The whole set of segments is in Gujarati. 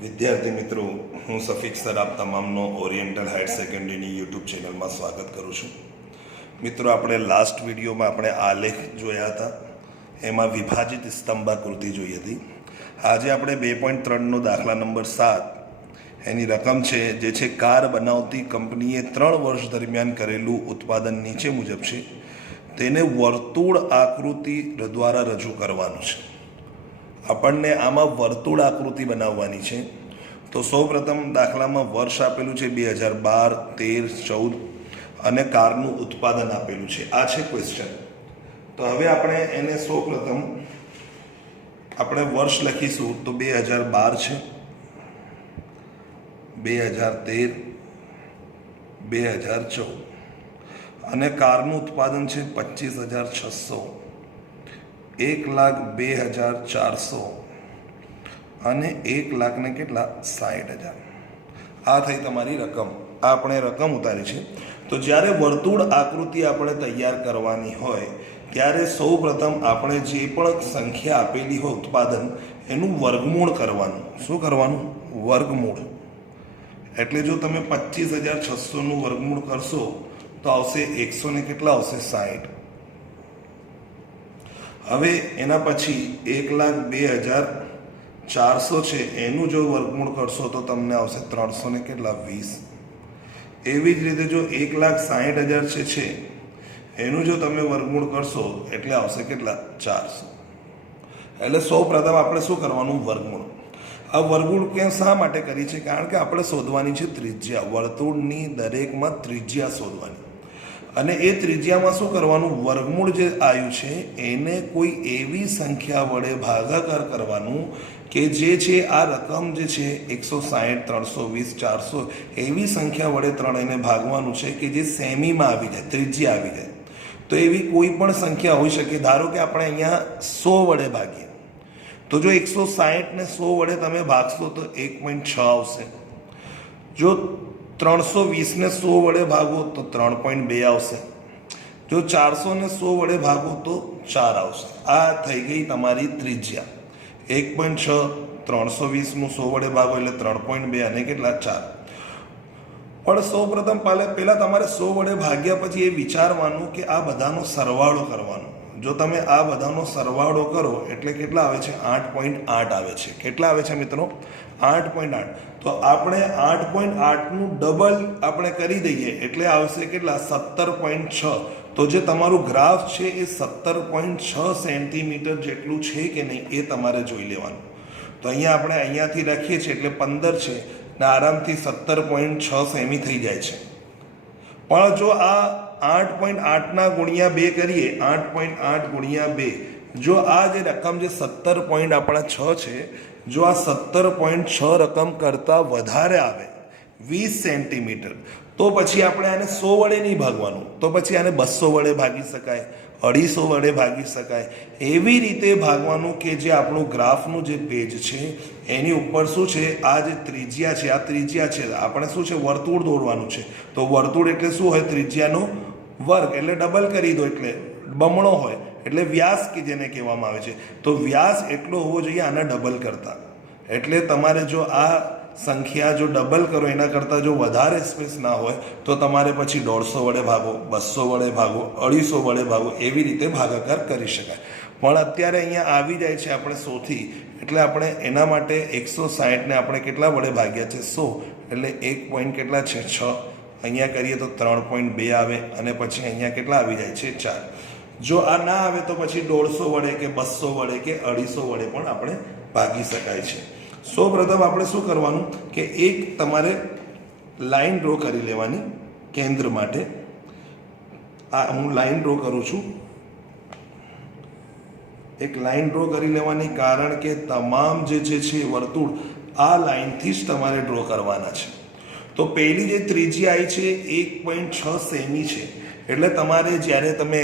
વિદ્યાર્થી મિત્રો, હું સફીક સર આપ તમામનો ઓરિએન્ટલ હાયર સેકન્ડરીની યુટ્યુબ ચેનલમાં સ્વાગત કરું છું. મિત્રો, આપણે લાસ્ટ વિડીયોમાં આપણે આલેખ જોયા હતા, એમાં વિભાજિત સ્તંભાકૃતિ જોઈ હતી. આજે આપણે 2.3નો દાખલા નંબર 7 એની રકમ છે, જે છે કાર બનાવતી કંપનીએ 3 વર્ષ દરમિયાન કરેલું ઉત્પાદન નીચે મુજબ છે, તેને વર્તુળ આકૃતિ દ્વારા રજૂ કરવાનું છે. આપણને આમાં વર્તુળ આકૃતિ બનાવવાની છે. તો સૌપ્રથમ દાખલામાં વર્ષ આપેલું છે 2012, 13, 14 અને કારનું ઉત્પાદન આપેલું છે. આ છે ક્વેશ્ચન. તો હવે આપણે એને સૌપ્રથમ આપણે વર્ષ લખીશું. તો 2012 છે, 2013, 2014 અને કારનું ઉત્પાદન છે 25,600, 1,02,400 અને 1,00,000 ને કેટલા 60,000. આ થઈ તમારી રકમ. આ આપણે રકમ ઉતારી છે. તો જ્યારે વર્તુળ આકૃતિ આપણે તૈયાર કરવાની હોય ત્યારે સૌ પ્રથમ આપણે જે પણ સંખ્યા આપેલી હોય ઉત્પાદન, એનું વર્ગમૂળ કરવાનું. શું કરવાનું? વર્ગમૂળ. એટલે જો તમે 25,600નું વર્ગમૂળ કરશો તો આવશે 100 ને કેટલા આવશે 60. હવે એના પછી 1,02,400 છે, એનું જો વર્ગમૂળ કરશો તો તમને આવશે 300 ને કેટલા 20. એવી જ રીતે જો 1,60,000 છે એનું જો તમે વર્ગમૂળ કરશો એટલે આવશે કેટલા 400. એટલે સૌ પ્રથમ આપણે શું કરવાનું? વર્ગમૂળ. આ વર્ગમૂળ કેમ શા માટે કરી છે? કારણ કે આપણે શોધવાની છે ત્રિજ્યા. વર્તુળની દરેકમાં ત્રિજ્યા શોધવાની. અને એ ત્રિજ્યામાં શું કરવાનું? વર્ગમૂળ જે આવ્યું છે એને કોઈ એવી સંખ્યા વડે ભાગાકાર કરવાનું કે જે છે આ રકમ જે છે 160, 320, 400 એવી સંખ્યા વડે ત્રણેયને ભાગવાનું છે કે જે સેમીમાં આવી જાય, ત્રિજ્યા આવી જાય. તો એવી કોઈ પણ સંખ્યા હોઈ શકે. ધારો કે આપણે અહીંયા 100 વડે ભાગીએ, તો જો 160 ને 100 વડે તમે ભાગશો તો 1.6 આવશે. જો 320 ને 100 વડે ભાગો તો 3.2 આવશે. જો 400 ને 100 વડે ભાગો તો 4 આવશે. આ થઈ ગઈ તમારી ત્રિજ્યા. 1.6, 320નું 100 વડે ભાગો એટલે 3.2 અને કેટલા 4. પણ સૌ પ્રથમ પહેલાં તમારે 100 વડે ભાગ્યા પછી એ વિચારવાનું કે આ બધાનો સરવાળો કરવાનો. જો તમે આ બધાનો સરવાળો કરો એટલે કેટલા આવે છે? 8.8 આવે છે. કેટલા આવે છે મિત્રો? 8.8. તો આપણે 8.8નું ડબલ આપણે કરી દઈએ એટલે આવશે કેટલા? 17.6. તો જે તમારું ગ્રાફ છે એ 17.6 સેન્ટીમીટર જેટલું છે કે નહીં એ તમારે જોઈ લેવાનું. તો અહીંયા આપણે અહીંયાથી રાખીએ છીએ એટલે 15 છે ને આરામથી 17.6 સેમી થઈ જાય છે. પણ જો આ 8.8ના ગુણ્યા 2 કરીએ, 8.8 ગુણ્યા 2, જો આ જે રકમ જે 17.6 છે, જો આ 17.6 રકમ કરતાં વધારે આવે 20 સેન્ટીમીટર, તો પછી આપણે આને 100 વડે નહીં ભાગવાનું. તો પછી આને 200 વડે ભાગી શકાય, 250 વડે ભાગી શકાય. એવી રીતે ભાગવાનું કે જે આપણું ગ્રાફનું જે પેજ છે એની ઉપર શું છે? આ જે ત્રિજ્યા છે, આ ત્રિજ્યા છે. આપણે શું છે? વર્તુળ દોરવાનું છે. તો વર્તુળ એટલે શું હોય? ત્રિજ્યાનો વર્ગ એટલે ડબલ કરી દો એટલે બમણો હોય. એટલે વ્યાસ કે જેને કહેવામાં આવે છે. તો વ્યાસ એટલો હોવો જોઈએ આના ડબલ કરતાં. એટલે તમારે જો આ સંખ્યા જો ડબલ કરો, એના કરતાં જો વધારે સ્પેસ ના હોય તો તમારે પછી 150 વડે ભાગો, 200 વડે ભાગો, 250 વડે ભાગો, એવી રીતે ભાગાકાર કરી શકાય. પણ અત્યારે અહીંયા આવી જાય છે આપણે 100થી, એટલે આપણે એના માટે 160ને આપણે કેટલા વડે ભાગ્યા છે? 100. એટલે 1 પોઈન્ટ કેટલા છે? 6. અહીંયા કરીએ તો 3.2 આવે અને પછી અહીંયા કેટલા આવી જાય છે? 4. જો આ ના આવે તો પછી 150 વડે કે 200 વડે કે 250 વડે પણ આપણે ભાગી શકાય છે. સૌ પ્રથમ આપણે શું કરવાનું કે એક તમારે લાઈન ડ્રો કરી લેવાની કેન્દ્ર માટે. આ હું લાઈન ડ્રો કરું છું. એક લાઈન ડ્રો કરી લેવાની, કારણ કે તમામ જે છે વર્તુળ આ લાઈનથી જ તમારે ડ્રો કરવાના છે. તો પહેલી જે ત્રિજ્યા આવી છે 1.6 સેમી છે. એટલે તમારે જ્યારે તમે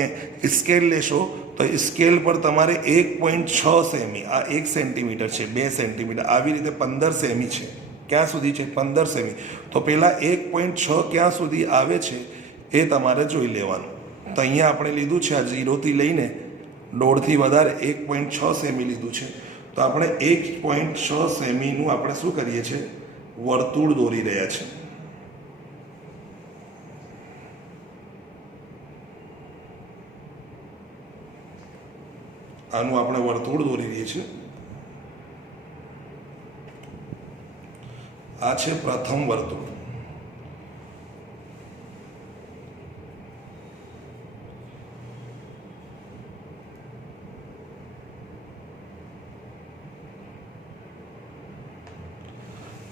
સ્કેલ લેશો તો સ્કેલ પર તમારે 1.6 સેમી, આ 1 સેન્ટીમીટર છે, 2 સેન્ટીમીટર, આવી રીતે 15 સેમી છે. ક્યાં સુધી છે? 15 સેમી. તો પહેલાં 1.6 ક્યાં સુધી આવે છે એ તમારે જોઈ લેવાનું. તો અહીંયા આપણે લીધું છે આ 0થી લઈને 1.5થી વધારે 1.6 સેમી લીધું છે. તો આપણે 1.6 સેમીનું આપણે શું કરીએ છીએ, વર્તુળ દોરી રહ્યા છે. આનું આપણે વર્તુળ દોરી રહીએ છીએ. આ છે પ્રથમ વર્તુળ.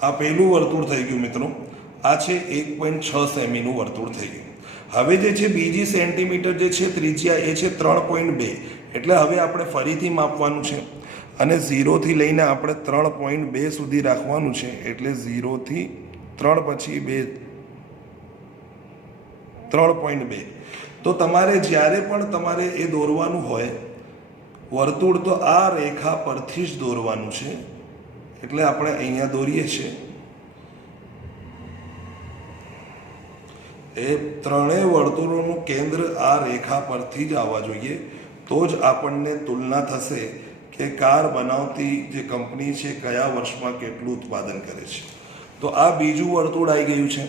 આ પહેલું વર્તુળ થઈ ગયું મિત્રો. આ છે 1.6 સેમીનું વર્તુળ થઈ ગયું. હવે જે છે બીજી સેન્ટીમીટર જે છે ત્રિજ્યા એ છે 3.2. એટલે હવે આપણે ફરીથી માપવાનું છે અને 0 થી લઈને આપણે 3.2 સુધી રાખવાનું છે. એટલે 0 થી 3 પછી 2 3.2. તો તમારે જ્યારે પણ તમારે એ દોરવાનું હોય વર્તુળ તો આ રેખા પરથી જ દોરવાનું છે. એટલે આપણે અહીંયા દોરીએ છીએ. એ ત્રણેય વર્તુળોનું કેન્દ્ર આ રેખા પરથી જ આવવા જોઈએ. તો જ આપણને તુલના થશે કે કાર બનાવતી જે કંપની છે કયા વર્ષમાં કેટલું ઉત્પાદન કરે છે. તો આ બીજું વર્તુળ આવી ગયું છે.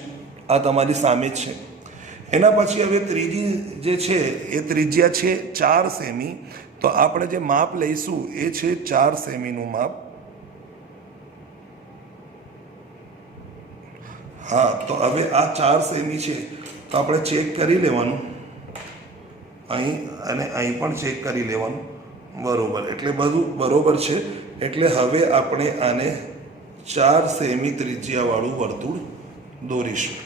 આ તમારી સામે જ છે. એના પછી હવે ત્રીજી જે છે એ ત્રિજ્યા છે 4 સેમી. તો આપણે જે માપ લઈશું એ છે 4 સેમીનું માપ. હા, તો હવે આ 4 સેમી છે તો આપણે ચેક કરી લેવાનું. અહીં અને અહીં પણ ચેક કરી લેવાનું. બરોબર, એટલે બધું બરોબર છે. એટલે હવે આપણે આને 4 સેમી ત્રિજ્યાવાળું વર્તુળ દોરીશું.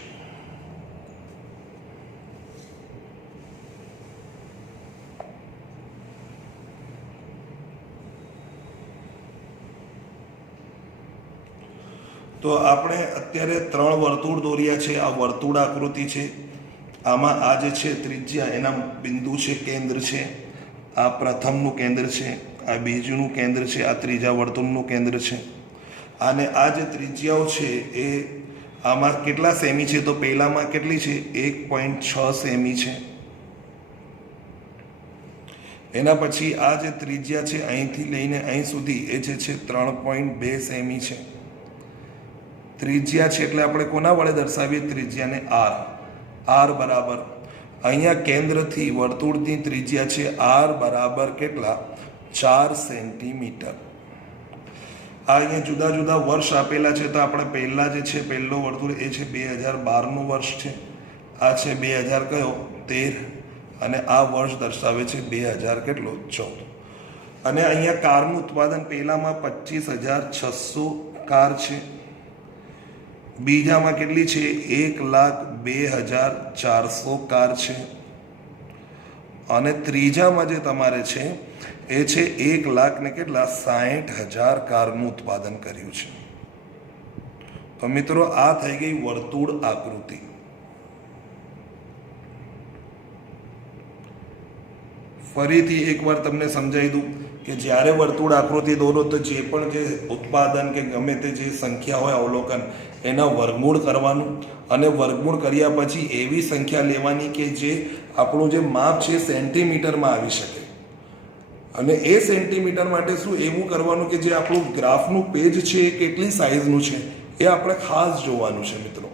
તો આપણે અત્યારે 3 વર્તુળ દોર્યા છે. આ વર્તુળ આકૃતિ છે. આમાં આ જે છે ત્રિજ્યા એના બિંદુ છે, કેન્દ્ર છે. આ પ્રથમનું કેન્દ્ર છે, આ બીજુંનું કેન્દ્ર છે, આ ત્રીજા વર્તુળનું કેન્દ્ર છે. અને આ જે ત્રિજ્યાઓ છે એ આમાં કેટલા સેમી છે, તો પહેલામાં કેટલી છે 1.6 સેમી છે. એના પછી આ જે ત્રિજ્યા છે અહીંથી લઈને અહીં સુધી એ જે છે 3.2 સેમી છે. ત્રિજ્યા છે એટલે આપણે કોના વડે દર્શાવીએ, ત્રિજ્યાને r. r બરાબર અહીંયા કેન્દ્રથી વર્તુળની ત્રિજ્યા છે r બરાબર કેટલા, 4 સેન્ટીમીટર. આ અહીંયા જુદા જુદા વર્ષ આપેલા છે. તો આપણે પહેલા જે છે પહેલો વર્તુળ એ છે 2012નું વર્ષ છે. આ છે 2000 કયો 13. અને આ વર્ષ દર્શાવે છે 2000 કેટલો 14. અને અહીંયા કારનું ઉત્પાદન પહેલામાં 25,600 કાર છે. બીજામાં કેટલી છે 1,02,400 કાર છે. અને ત્રીજામાં જે તમારે છે એ છે 1,00,000 ને કેટલા 60,000 કારનું ઉત્પાદન કર્યું છે. તો મિત્રો આ થઈ ગઈ વર્તુળ આકૃતિ. ફરીથી એકવાર તમને સમજાવી દઉં કે જ્યારે વર્તુળ આકૃતિ દોરો તો જે પણ જે ઉત્પાદન કે ગમે તે જે સંખ્યા હોય અવલોકન એના વર્ગમૂળ કરવાનું. અને વર્ગમૂળ કર્યા પછી એવી સંખ્યા લેવાની કે જે આપણું જે માપ છે સેન્ટીમીટરમાં આવી શકે. અને એ સેન્ટીમીટર માટે શું એવું કરવાનું કે જે આપણું ગ્રાફનું પેજ છે એ કેટલી સાઇઝનું છે એ આપણે ખાસ જોવાનું છે મિત્રો,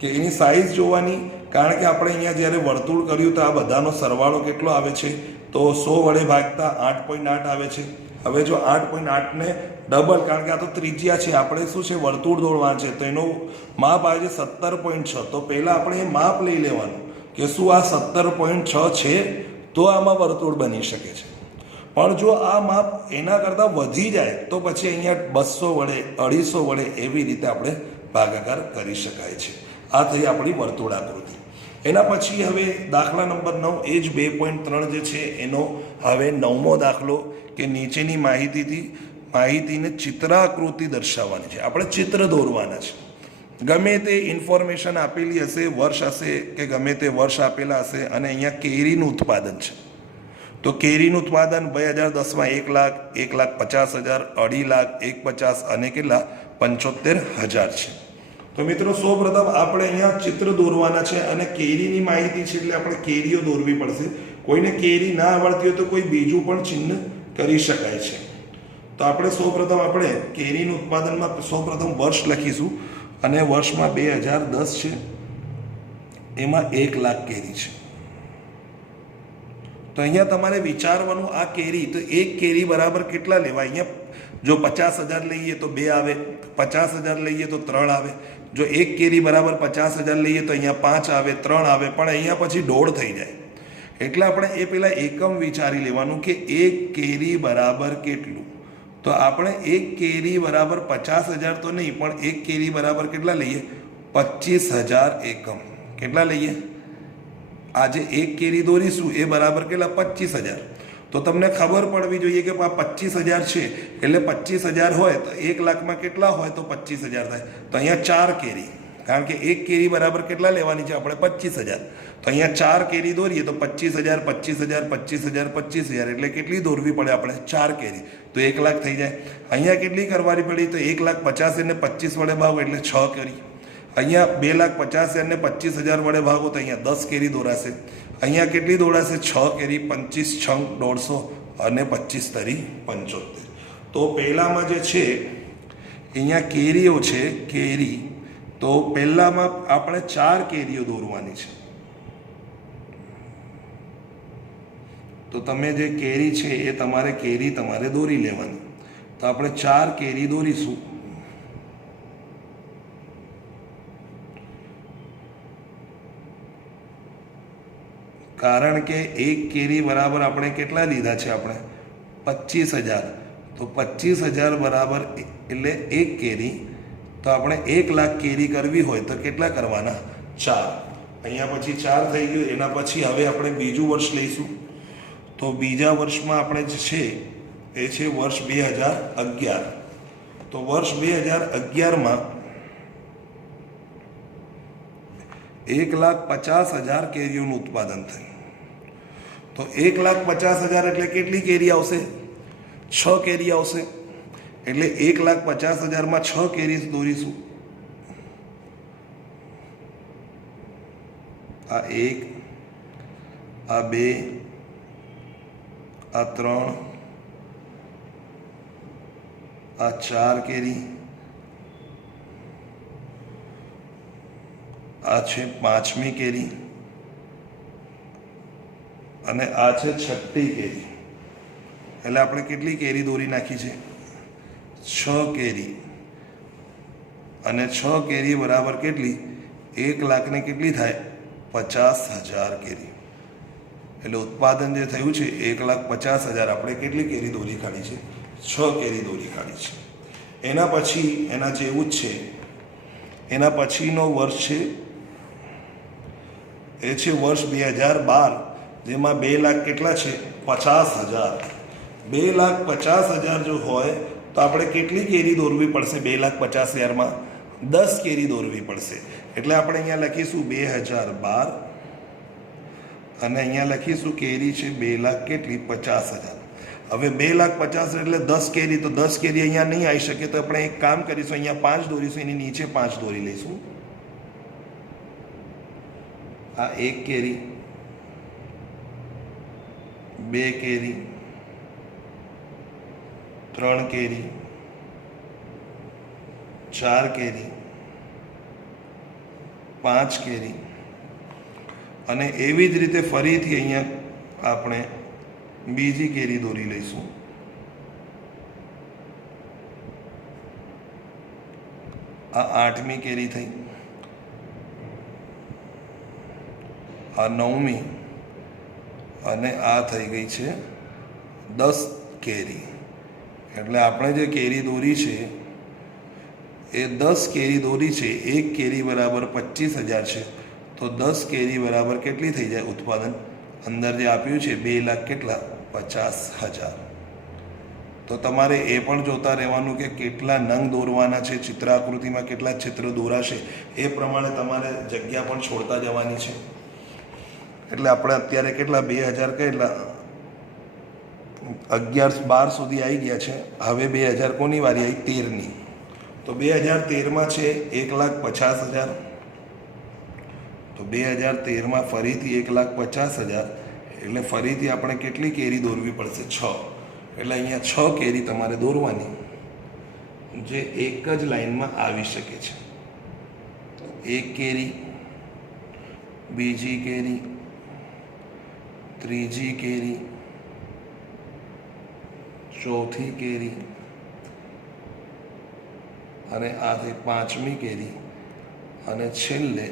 કે એની સાઇઝ જોવાની. કારણ કે આપણે અહીંયા જ્યારે વર્તુળ કર્યું તો આ બધાનો સરવાળો કેટલો આવે છે, તો 100 વડે ભાગતા 8.8 આવે છે. હવે જો 8.8 ને ડબલ, કારણ કે આ તો ત્રિજ્યા છે, આપણે શું છે વર્તુળ દોરવાનું છે, તો એનું માપ આવે છે 17.6. તો પહેલાં આપણે એ માપ લઈ લેવાનું કે શું આ 17.6 છે તો આમાં વર્તુળ બની શકે છે. પણ જો આ માપ એના કરતાં વધી જાય તો પછી અહીંયા 200 વડે 250 વડે એવી રીતે આપણે ભાગાકાર કરી શકાય છે. આ થઈ આપણી વર્તુળ આકૃતિ. એના પછી હવે દાખલા નંબર 9 એ જ 2.3 જે છે એનો હવે 9મો દાખલો કે નીચેની માહિતીને ચિત્રાકૃતિ દર્શાવવાની છે. આપણે ચિત્ર દોરવાના છે. ગમે તે ઇન્ફોર્મેશન આપેલી હશે, વર્ષ હશે કે ગમે તે વર્ષ આપેલા હશે. અને અહીંયા કેરીનું ઉત્પાદન છે. તો કેરીનું ઉત્પાદન 2010માં 1,00,000, 1,50,000, 2,50,000, 1,50,000 અને કેટલા 75,000 છે. તો મિત્રો સૌપ્રથમ આપણે અહીંયા ચિત્ર દોરવાના છે. અને કેરીની માહિતી છે એટલે આપણે કેરીઓ દોરવી પડશે. કોઈને કેરી ના આવડતી હોય તો કોઈ બીજું પણ ચિહ્ન કરી શકાય છે. તો તો આપણે સૌપ્રથમ આપણે કેરીનું ઉત્પાદનમાં સૌપ્રથમ વર્ષ લખીશું અને વર્ષમાં 2010 છે, એમાં 1 લાખ કેરી છે. તો અહીંયા તમારે વિચારવાનું આ કેરી, તો એક કેરી બરાબર કેટલા લેવા? અહીંયા જો 50,000 લઈએ તો 2 આવે, 50,000 લઈએ તો 3 આવે. જો એક કેરી બરાબર 50,000 લઈએ તો અહીંયા 5 આવે, 3 આવે, પણ અહીંયા પછી 1.5 થઈ જાય. એટલે આપણે એ પહેલાં એકમ વિચારી લેવાનું કે એક કેરી બરાબર કેટલું. તો આપણે એક કેરી બરાબર 50,000 તો નહીં, પણ એક કેરી બરાબર કેટલા લઈએ? 25,000 એકમ. કેટલા લઈએ? આજે એક કેરી દોરીશું એ બરાબર કેટલા? 25,000. તો તમને ખબર પડવી જોઈએ કે 25,000 છે એટલે 25,000 હોય તો 1 લાખમાં કેટલા હોય તો 25,000 થાય. તો અહીંયા 4 કેરી, કારણ કે એક કેરી બરાબર કેટલા લેવાની છે આપણે? 25,000. તો અહીંયા 4 કેરી દોરીએ તો 25,000, 25,000, 25,000, 25,000 એટલે કેટલી દોરવી પડે આપણે? 4 કેરી. તો 1 લાખ થઈ જાય. અહીંયા કેટલી કરવાની પડી? તો 1,50,000 ને 25 વડે ભાગો એટલે 6 કેરી. અહીંયા 2,50,000 ને 25,000 વડે ભાગો તો અહીંયા 10 કેરી દોરાશે. અહીંયા કેટલી દોરાશે? 6 કેરી. 25 6 150 અને 25 તરી 75. તો પહેલામાં જે છે અહીંયા કેરીઓ છે, કેરી. તો પહેલામાં આપણે 4 કેરીઓ દોરવાની છે. તો તમે જે કેરી છે એ તમારે કેરી તમારે દોરી લેવાની. તો આપણે 4 કેરી દોરીશું. કારણ કે એક કેરી બરાબર આપણે કેટલા લીધા છે? આપણે 25,000. તો 25,000 બરાબર એટલે એક કેરી. તો આપણે 1 લાખ કેરી કરવી હોય તો કેટલા કરવાના? 4. અહીંયા પછી 4 થઈ ગયું. એના પછી હવે આપણે બીજું વર્ષ લઈશું. તો બીજા વર્ષમાં આપણે જે છે એ છે વર્ષ 2011. તો વર્ષ 2011માં 1,50,000 કેરીઓનું ઉત્પાદન થયું. તો 1,50,000 એટલે કેટલી કેરી આવશે? 6 કેરી આવશે. એટલે 1,50,000માં 6 કેરી દોરીશું. આ 1, આ 2, આ 3, આ 4 કેરી, આ છે 5મી કેરી અને આ છે 6ઠ્ઠી કેરી. એટલે આપણે કેટલી કેરી દોરી નાખી છે? 6 કેરી. અને 6 કેરી બરાબર કેટલી? 1 લાખને કેટલી થાય? 50,000 કેરી. એટલે ઉત્પાદન જે થયું છે 1,50,000. આપણે કેટલી કેરી દોરી કાઢી છે? 6 કેરી દોરી કાઢી છે. એના પછી એના જેવું જ છે, એના પછીનો વર્ષ છે એ છે વર્ષ 2012, જેમાં 2 લાખ કેટલા છે? 50,000. 2,50,000 જો હોય તો આપણે કેટલી કેરી દોરવી પડશે? 2,50,000માં 10 કેરી દોરવી પડશે. એટલે આપણે અહીંયા લખીશું 2012 અને અહીંયા લખીશું કેરી છે 2 લાખ કેટલી? 50,000. હવે 2,50,000 એટલે 10 કેરી. તો 10 કેરી અહીંયા નહીં આવી શકે. તો આપણે એક કામ કરીશું, અહીંયા 5 દોરીશું, એની નીચે 5 દોરી લઈશું. આ 1 કેરી, 2 કેરી, 3 કેરી, 4 કેરી, 5 કેરી. અને એવી જ રીતે ફરીથી અહીંયા આપણે બીજી કેરી દોરી લઈશું. આ 8મી કેરી થઈ, આ 9મી અને આ થઈ ગઈ છે 10 કેરી. એટલે આપણે જે કેરી દોરી છે એ 10 કેરી દોરી છે. એક કેરી બરાબર 25,000 છે. તો 10 કેરી બરાબર કેટલી થઈ જાય ઉત્પાદન? અંદર જે આપ્યું છે 2 લાખ કેટલા? 50,000. તો તમારે એ પણ જોતા રહેવાનું કે કેટલા નંગ દોરવાના છે, ચિત્રાકૃતિમાં કેટલા ચિત્ર દોરાશે એ પ્રમાણે તમારે જગ્યા પણ છોડતા જવાની છે. એટલે આપણે અત્યારે કેટલા 2000 કેટલા 11-12 સુધી આવી ગયા છે. હવે 2000 કોની વારી આવી? 13ની. તો 2013માં છે 1,50,000. તો 2013માં ફરીથી 1,50,000. એટલે ફરીથી આપણે કેટલી કેરી દોરવી પડશે? 6. એટલે અહીંયા 6 કેરી તમારે દોરવાની, જે એક જ લાઈનમાં આવી શકે છે. એક કેરી, બીજી કેરી, ત્રીજી કેરી, ચોથી કેરી અને આ થઈ પાંચમી કેરી અને છેલ્લે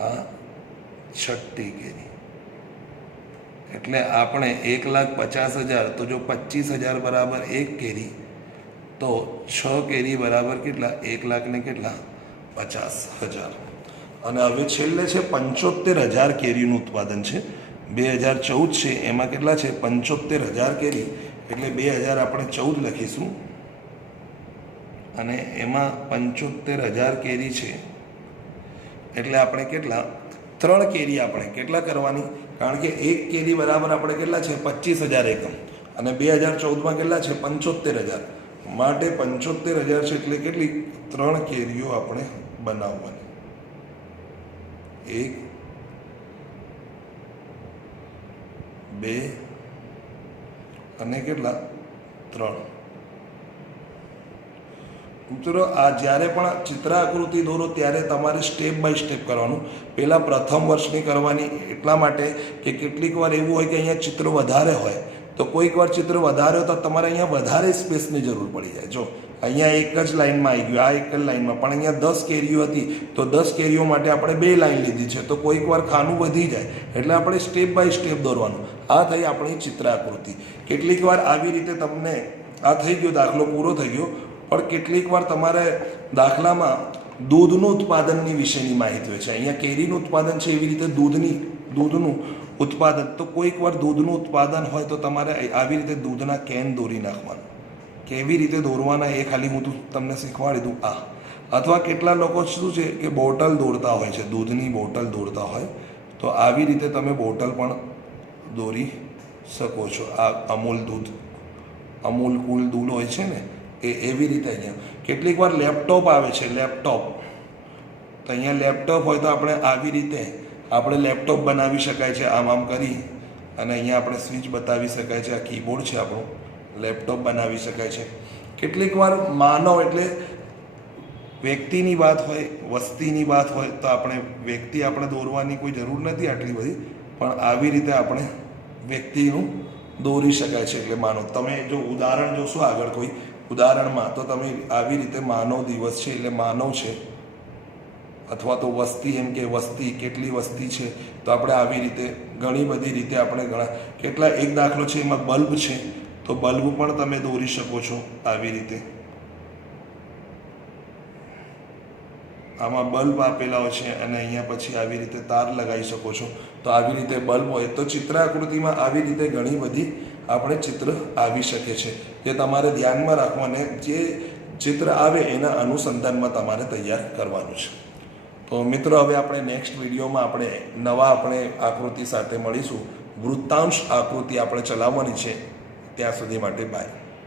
આ છઠ્ઠી કેરી. એટલે આપણે 1,50,000, તો જો 25,000 બરાબર એક કેરી, તો 6 કેરી બરાબર કેટલા? 1,00,000 ને કેટલા? 50,000. અને હવે છેલ્લે છે 75,000 કેરીનું ઉત્પાદન છે. 2014 છે, એમાં કેટલા છે? 75,000 કેરી. એટલે 2000 આપણે 14 લખીશું અને એમાં 75,000 કેરી છે. એટલે આપણે કેટલા? 3 કેરી આપણે કેટલા કરવાની? કારણ કે એક કેરી બરાબર આપણે કેટલા છે? 25,000 એકમ. અને 2014માં કેટલા છે? 75,000. માટે 75,000 છે એટલે કેટલી? 3 કેરીઓ આપણે બનાવવાની. 1, 2 અને કેટલા? 3. મિત્રો, આ જ્યારે પણ ચિત્ર આકૃતિ દોરો ત્યારે તમારે સ્ટેપ બાય સ્ટેપ કરવાનું. પહેલાં પ્રથમ વર્ષની કરવાની એટલા માટે કે કેટલીક વાર એવું હોય કે અહીંયા ચિત્ર વધારે હોય, તો કોઈક વાર ચિત્ર વધારે હોય તો તમારે અહીંયા વધારે સ્પેસની જરૂર પડી જાય. જો અહીંયા એક જ લાઇનમાં આવી ગયું, આ એક જ લાઇનમાં, પણ અહીંયા 10 કેરીઓ હતી, તો 10 કેરીઓ માટે આપણે 2 લાઇન લીધી છે, તો કોઈક વાર ખાનું વધી જાય. એટલે આપણે સ્ટેપ બાય સ્ટેપ દોરવાનું. આ થઈ આપણી ચિત્ર આકૃતિ. કેટલીક વાર આવી રીતે તમને આ થઈ ગયો, દાખલો પૂરો થઈ ગયો. પણ કેટલીક વાર તમારે દાખલામાં દૂધનું ઉત્પાદનની વિશેની માહિતી હોય છે. અહીંયા કેરીનું ઉત્પાદન છે, એવી રીતે દૂધનું ઉત્પાદન. તો કોઈક વાર દૂધનું ઉત્પાદન હોય તો તમારે આવી રીતે દૂધના કેન દોરી નાખવાના. કેવી રીતે દોરવાના એ ખાલી હું તમને શીખવાડી દઉં. અથવા કેટલા લોકો શું છે કે બોટલ દોરતા હોય છે, દૂધની બોટલ દોરતા હોય, તો આવી રીતે તમે બોટલ પણ દોરી શકો છો. આ અમૂલ કુલ દૂધ હોય છે ને, એવી રીતે અહીંયા કેટલીક વાર લેપટોપ આવે છે, લેપટોપ. તો અહીંયા લેપટોપ હોય તો આપણે આવી રીતે આપણે લેપટોપ બનાવી શકાય છે. આમ કરી અને અહીંયા આપણે સ્વિચ બતાવી શકાય છે. આ કીબોર્ડ છે આપણું, લેપટોપ બનાવી શકાય છે. કેટલીક વાર માનવ એટલે વ્યક્તિની વાત હોય, વસ્તીની વાત હોય, તો આપણે વ્યક્તિ આપણે દોરવાની કોઈ જરૂર નથી આટલી બધી, પણ આવી રીતે આપણે વ્યક્તિનું દોરી શકાય છે. એટલે માનવ, તમે જો ઉદાહરણ જોશો આગળ કોઈ ઉદાહરણમાં, તો તમે આવી રીતે માનવ દિવસ છે એટલે માનવ છે, અથવા તો વસ્તી એમ કે વસ્તી, કેટલી વસ્તી છે, તો આપણે આવી રીતે ઘણી બધી રીતે આપણે કેટલા એક દાખલો છે એમાં બલ્બ છે, તો બલ્બ પણ તમે દોરી શકો છો આવી રીતે. આમાં બલ્બ આપેલા હોય છે અને અહીંયા પછી આવી રીતે તાર લગાવી શકો છો. તો આવી રીતે બલ્બ હોય તો ચિત્ર આકૃતિમાં આવી રીતે ઘણી બધી આપણે ચિત્ર આવી શકે છે, જે તમારે ધ્યાનમાં રાખવાને જે ચિત્ર આવે એના અનુસંધાનમાં તમારે તૈયાર કરવાનું છે. તો મિત્રો, હવે આપણે નેક્સ્ટ વિડીયોમાં આપણે આપણે આકૃતિ સાથે મળીશું. વૃત્તાંશ આકૃતિ આપણે ચલાવવાની છે. ત્યાં સુધી માટે બાય.